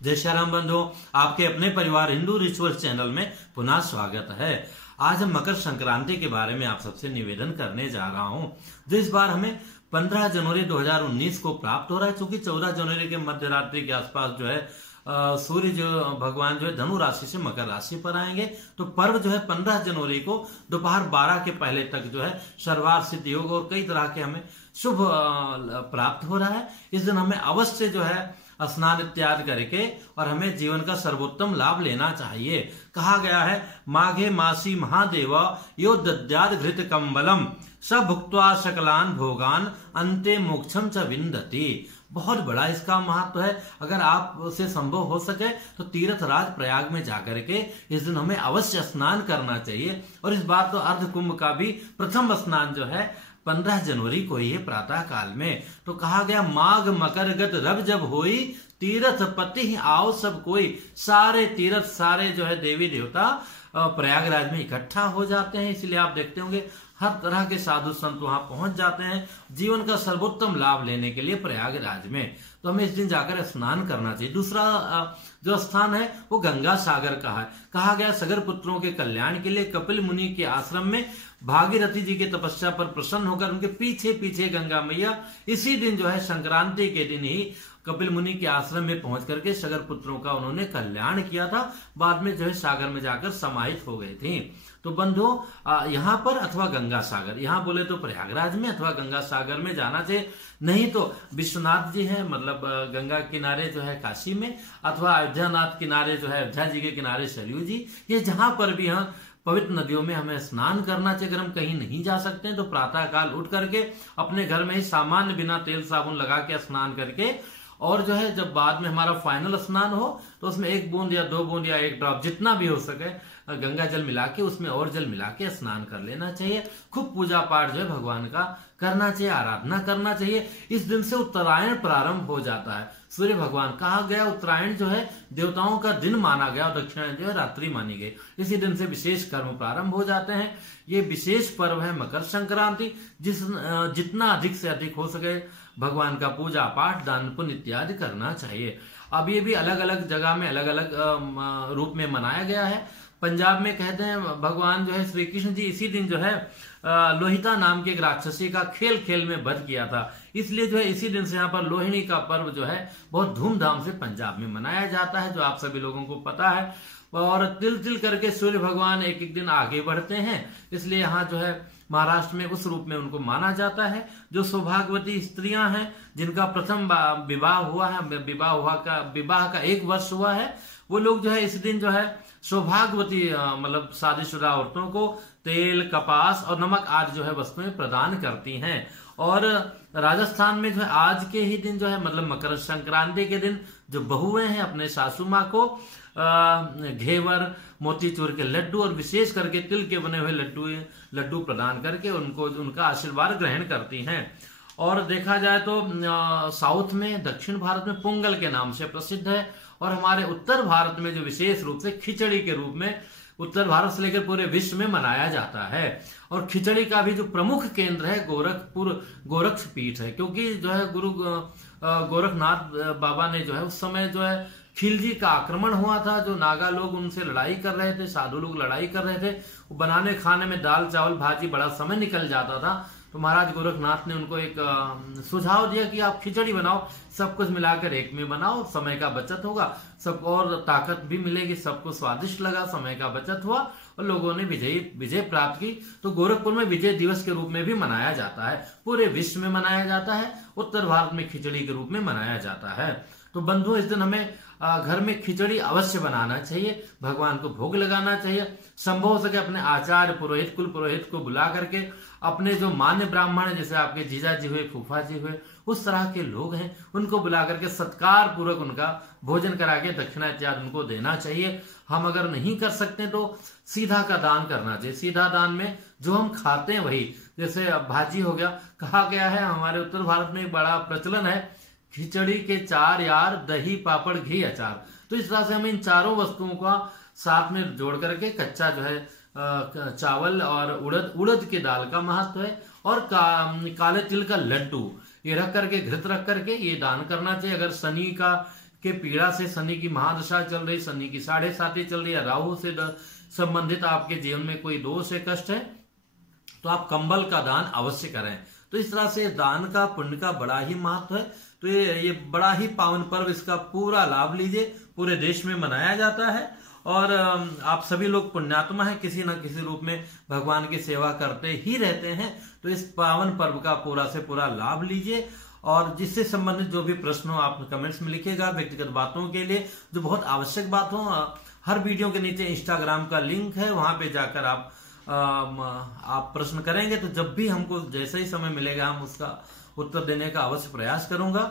जय श्री राम बंधुओं, आपके अपने परिवार हिंदू रिचुअल चैनल में पुनः स्वागत है। आज हम मकर संक्रांति के बारे में आप सबसे निवेदन करने जा रहा हूं, जो इस बार हमें 15 जनवरी 2019 को प्राप्त हो रहा है। क्योंकि 14 जनवरी के मध्य रात्रि के आसपास जो है सूर्य जो भगवान जो है धनु राशि से मकर राशि पर आएंगे। तो पर्व जो है 15 जनवरी को दोपहर 12 के पहले तक जो है सर्वार्थ सिद्ध योग और कई तरह के हमें शुभ प्राप्त हो रहा है। इस दिन हमें अवश्य जो है स्नान इत्यादि करके और हमें जीवन का सर्वोत्तम लाभ लेना चाहिए। कहा गया है, माघे मासी महादेव यो दद्याद घृत कंबलम स भुक्त्वा सकलान भोगान अंते मोक्षम च विंदति। बहुत बड़ा इसका महत्व है। अगर आपसे संभव हो सके तो तीर्थराज प्रयाग में जाकर के इस दिन हमें अवश्य स्नान करना चाहिए। और इस बार तो अर्ध कुंभ का भी प्रथम स्नान जो है 15 जनवरी को ही है प्रातः काल में। तो कहा गया, माघ मकर गत रब जब होई तीर्थ पति आओ सब कोई। सारे तीर्थ सारे जो है देवी देवता प्रयागराज में इकट्ठा हो जाते हैं। इसलिए आप देखते होंगे हर तरह के साधु संत वहां पहुंच जाते हैं जीवन का सर्वोत्तम लाभ लेने के लिए प्रयागराज में। तो हमें इस दिन जाकर स्नान करना चाहिए। दूसरा जो स्थान है वो गंगा सागर का है। कहा गया, सगर पुत्रों के कल्याण के लिए कपिल मुनि के आश्रम में भागीरथी जी के तपस्या पर प्रसन्न होकर उनके पीछे पीछे गंगा मैया इसी दिन जो है संक्रांति के दिन ही कपिल मुनि के आश्रम में पहुंच करके सगर पुत्रों का उन्होंने कल्याण किया था। बाद में जो है सागर में जाकर समाहित हो गए थे। तो बंधुओं, यहाँ पर अथवा गंगा सागर, यहाँ बोले तो प्रयागराज में अथवा गंगा सागर में जाना चाहिए। नहीं तो विश्वनाथ जी है, मतलब गंगा किनारे जो है काशी में, अथवा अयोध्या नाथ किनारे जो है अयोध्या जी के किनारे सरयू जी, ये जहां पर भी हम पवित्र नदियों में हमें स्नान करना चाहिए। अगर हम कहीं नहीं जा सकते हैं तो प्रातः काल उठ करके अपने घर में ही सामान्य बिना तेल साबुन लगा के स्नान करके, और जो है जब बाद में हमारा फाइनल स्नान हो तो उसमें 1 बूंद या 2 बूंद या 1 ड्रॉप जितना भी हो सके गंगा जल मिला के उसमें और जल मिला के स्नान कर लेना चाहिए। खूब पूजा पाठ जो है भगवान का करना चाहिए, आराधना करना चाहिए। इस दिन से उत्तरायण प्रारंभ हो जाता है। सूर्य भगवान, कहा गया उत्तरायण जो है देवताओं का दिन माना गया और दक्षिणायन जो है रात्रि मानी गई। इसी दिन से विशेष कर्म प्रारंभ हो जाते हैं। ये विशेष पर्व है मकर संक्रांति। जितना अधिक से अधिक हो सके भगवान का पूजा पाठ दान पुण्य इत्यादि करना चाहिए। अब ये भी अलग अलग जगह में अलग अलग रूप में मनाया गया है। पंजाब में कहते हैं भगवान जो है श्री कृष्ण जी इसी दिन जो है लोहिता नाम के एक राक्षसी का खेल खेल में वध किया था। इसलिए जो है इसी दिन से यहाँ पर लोहिणी का पर्व जो है बहुत धूमधाम से पंजाब में मनाया जाता है, जो आप सभी लोगों को पता है। और तिल तिल करके सूर्य भगवान एक एक दिन आगे बढ़ते हैं। इसलिए यहाँ जो है महाराष्ट्र में उस रूप में उनको माना जाता है। जो सौभाग्यवती स्त्रियां हैं जिनका प्रथम विवाह हुआ है, विवाह का 1 वर्ष हुआ है, वो लोग जो है इस दिन जो है सौभाग्यवती मतलब शादीशुदा औरतों को तेल कपास और नमक आदि जो है वस्तुएं प्रदान करती हैं। और राजस्थान में जो है आज के ही दिन जो है मतलब मकर संक्रांति के दिन जो बहुएं हैं अपने सासू माँ को घेवर मोतीचूर के लड्डू और विशेष करके तिल के बने हुए लड्डू प्रदान करके उनको उनका आशीर्वाद ग्रहण करती हैं। और देखा जाए तो साउथ में दक्षिण भारत में पोंगल के नाम से प्रसिद्ध है। और हमारे उत्तर भारत में जो विशेष रूप से खिचड़ी के रूप में उत्तर भारत से लेकर पूरे विश्व में मनाया जाता है। और खिचड़ी का भी जो प्रमुख केंद्र है गोरक्ष पीठ है। क्योंकि जो है गुरु गोरखनाथ बाबा ने जो है उस समय जो है खिलजी का आक्रमण हुआ था। जो नागा लोग उनसे लड़ाई कर रहे थे, साधु लोग लड़ाई कर रहे थे। बनाने खाने में दाल चावल भाजी बड़ा समय निकल जाता था। तो महाराज गोरखनाथ ने उनको एक सुझाव दिया कि आप खिचड़ी बनाओ, सब कुछ मिलाकर एक में बनाओ, समय का बचत होगा, सब और ताकत भी मिलेगी, सबको स्वादिष्ट लगा, समय का बचत हुआ और लोगों ने विजय प्राप्त की। तो गोरखपुर में विजय दिवस के रूप में भी मनाया जाता है। पूरे विश्व में मनाया जाता है। उत्तर भारत में खिचड़ी के रूप में मनाया जाता है। तो बंधुओं, इस दिन हमें घर में खिचड़ी अवश्य बनाना चाहिए, भगवान को भोग लगाना चाहिए। संभव हो सके अपने आचार्य पुरोहित कुल पुरोहित को बुला करके अपने जो मान्य ब्राह्मण है, जैसे आपके जीजा जी हुए, फूफा जी हुए, उस तरह के लोग हैं, उनको बुला करके सत्कार पूर्वक उनका भोजन करा के दक्षिणा इत्यादि उनको देना चाहिए। हम अगर नहीं कर सकते तो सीधा का दान करना चाहिए। सीधा दान में जो हम खाते हैं वही, जैसे भाजी हो गया। कहा गया है हमारे उत्तर भारत में बड़ा प्रचलन है, खिचड़ी के 4 यार दही पापड़ घी अचार। तो इस तरह से हमें इन चारों वस्तुओं का साथ में जोड़ करके कच्चा जो है चावल और उड़द के दाल का महत्व है, और काले तिल का लड्डू ये रख करके घृत रख करके ये दान करना चाहिए। अगर शनि का के पीड़ा से, शनि की महादशा चल रही, शनि की 7.5 चल रही है, राहु से संबंधित आपके जीवन में कोई दोष है, कष्ट है, तो आप कंबल का दान अवश्य करें। तो इस तरह से दान का, पुण्य का बड़ा ही महत्व है। तो ये बड़ा ही पावन पर्व, इसका पूरा लाभ लीजिए। पूरे देश में मनाया जाता है और आप सभी लोग पुण्यात्मा हैं, किसी न किसी रूप में भगवान की सेवा करते ही रहते हैं। तो इस पावन पर्व का पूरा से पूरा लाभ लीजिए। और जिससे संबंधित जो भी प्रश्न हो आप कमेंट्स में लिखिएगा, व्यक्तिगत बातों के लिए जो बहुत आवश्यक बात हो। हर वीडियो के नीचे इंस्टाग्राम का लिंक है, वहां पे जाकर आप प्रश्न करेंगे तो जब भी हमको जैसे ही समय मिलेगा हम उसका उत्तर देने का अवश्य प्रयास करूंगा।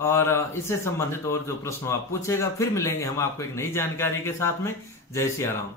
और इससे संबंधित और जो प्रश्न आप पूछेगा, फिर मिलेंगे हम आपको एक नई जानकारी के साथ में। जय सिया राम।